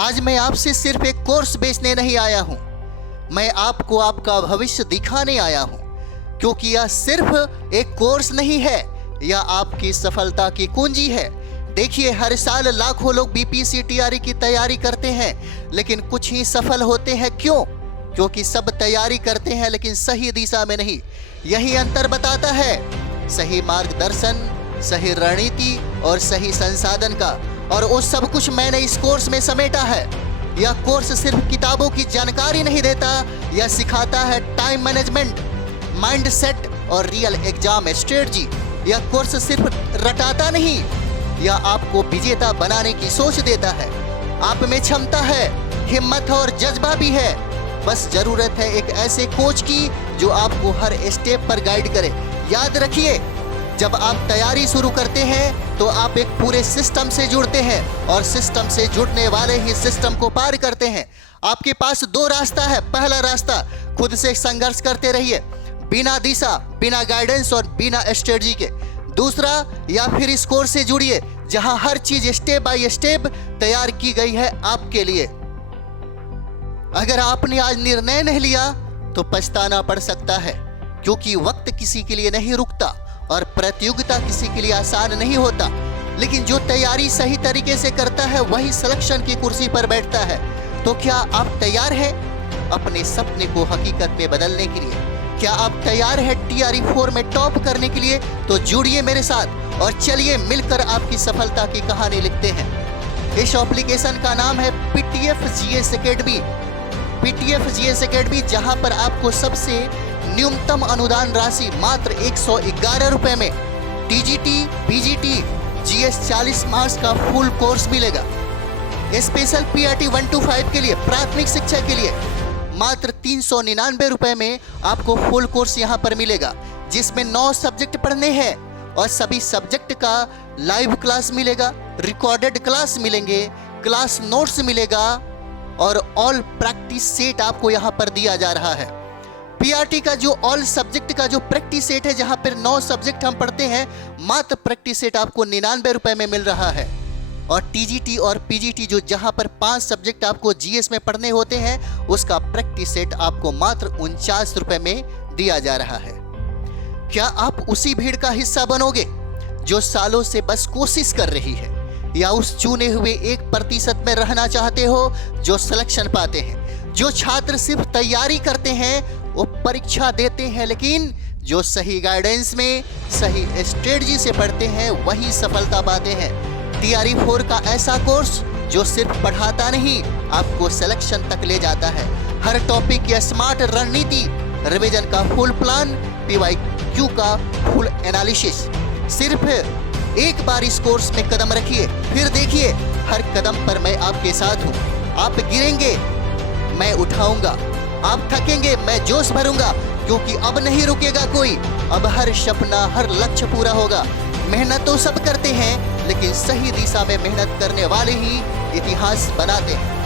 आज मैं आपसे सिर्फ एक कोर्स बेचने नहीं आया हूं, मैं आपको आपका भविष्य दिखाने आया हूं, क्योंकि यह सिर्फ एक कोर्स नहीं है, यह आपकी सफलता की कुंजी है। देखिए, हर साल लाखों लोग बीपीएससी टीआरई की तैयारी करते हैं, लेकिन कुछ ही सफल होते हैं। क्यों? क्योंकि सब तैयारी करते हैं लेकिन सही दिशा में नहीं। यही अंतर बताता है सही मार्गदर्शन, सही रणनीति और सही संसाधन का। और वो सब कुछ मैंने इस कोर्स में समेटा है। यह कोर्स सिर्फ किताबों की जानकारी नहीं देता, यह सिखाता है टाइम मैनेजमेंट, माइंड सेट और रियल एग्जाम स्ट्रेटजी। यह कोर्स सिर्फ रटाता नहीं, यह आपको विजेता बनाने की सोच देता है। आप में क्षमता है, हिम्मत और जज्बा भी है, बस जरूरत है एक ऐसे कोच की जो आपको हर स्टेप पर गाइड करे। याद रखिए, जब आप तैयारी शुरू करते हैं तो आप एक पूरे सिस्टम से जुड़ते हैं और सिस्टम से जुड़ने वाले ही सिस्टम को पार करते हैं। आपके पास दो रास्ता है। पहला रास्ता, खुद से संघर्ष करते रहिए, बिना दिशा, बिना गाइडेंस और बिना स्ट्रेटजी के। दूसरा, या फिर इस कोर्स से जुड़िए जहां हर चीज स्टेप बाय स्टेप तैयार की गई है आपके लिए। अगर आपने आज निर्णय नहीं लिया तो पछताना पड़ सकता है, क्योंकि वक्त किसी के लिए नहीं रुकता और प्रतियोगिता किसी के लिए आसान नहीं होता। लेकिन जो तैयारी सही तरीके से करता है वही सिलेक्शन की कुर्सी पर बैठता है। तो क्या आप तैयार हैं अपने सपने को हकीकत में बदलने के लिए? क्या आप तैयार हैं टीआरई 4 में टॉप करने के लिए? तो जुड़िए मेरे साथ और चलिए मिलकर आपकी सफलता की कहानी लिखते हैं। इस एप्लीकेशन का नाम है PTF GS academy. PTF GS academy, जहां पर आपको सबसे न्यूनतम अनुदान राशि मात्र 111 रुपए में टीजीटी, पीजीटी, जीएस 40 मार्क्स का फुल कोर्स मिलेगा। स्पेशल पीआरटी 1 to 5 के लिए, प्राथमिक शिक्षा के लिए मात्र 399 रुपए में आपको फुल कोर्स यहां पर मिलेगा, जिसमें 9 सब्जेक्ट पढ़ने हैं और सभी सब्जेक्ट का लाइव क्लास मिलेगा, रिकॉर्डेड क्लास मिलेंगे, क्लास नोट्स मिलेगा और ऑल प्रैक्टिस सेट आपको यहां पर दिया जा रहा है। पीआरटी का जो ऑल सब्जेक्ट का जो प्रैक्टिस सेट है, जहां पर 9 सब्जेक्ट हम पढ़ते हैं, मात्र प्रैक्टिस सेट आपको 99 रुपए में मिल रहा है। और टीजीटी और पीजीटी, जो जहां पर 5 सब्जेक्ट आपको जीएस में पढ़ने होते हैं, उसका प्रैक्टिस सेट आपको मात्र 49 रुपए में दिया जा रहा है। क्या आप उसी भीड़ का हिस्सा बनोगे जो सालों से बस कोशिश कर रही है, या उस चुने हुए 1% में रहना चाहते हो जो सिलेक्शन पाते हैं? जो छात्र सिर्फ तैयारी करते हैं वो परीक्षा देते हैं, लेकिन जो सही गाइडेंस में, सही स्ट्रेटजी से पढ़ते हैं वही सफलता पाते हैं। टीआरई 4 का ऐसा कोर्स जो सिर्फ पढ़ाता नहीं, आपको सिलेक्शन तक ले जाता है। हर टॉपिक की स्मार्ट रणनीति, रिवीजन का फुल प्लान, पीवाईक्यू का फुल एनालिसिस। सिर्फ एक बार इस कोर्स में कदम रखिए, फिर देखिए हर कदम पर मैं आपके साथ हूँ। आप गिरेंगे, मैं उठाऊंगा, आप थकेंगे, मैं जोश भरूंगा, क्योंकि अब नहीं रुकेगा कोई। अब हर सपना, हर लक्ष्य पूरा होगा। मेहनत तो सब करते हैं, लेकिन सही दिशा में मेहनत करने वाले ही इतिहास बनाते हैं।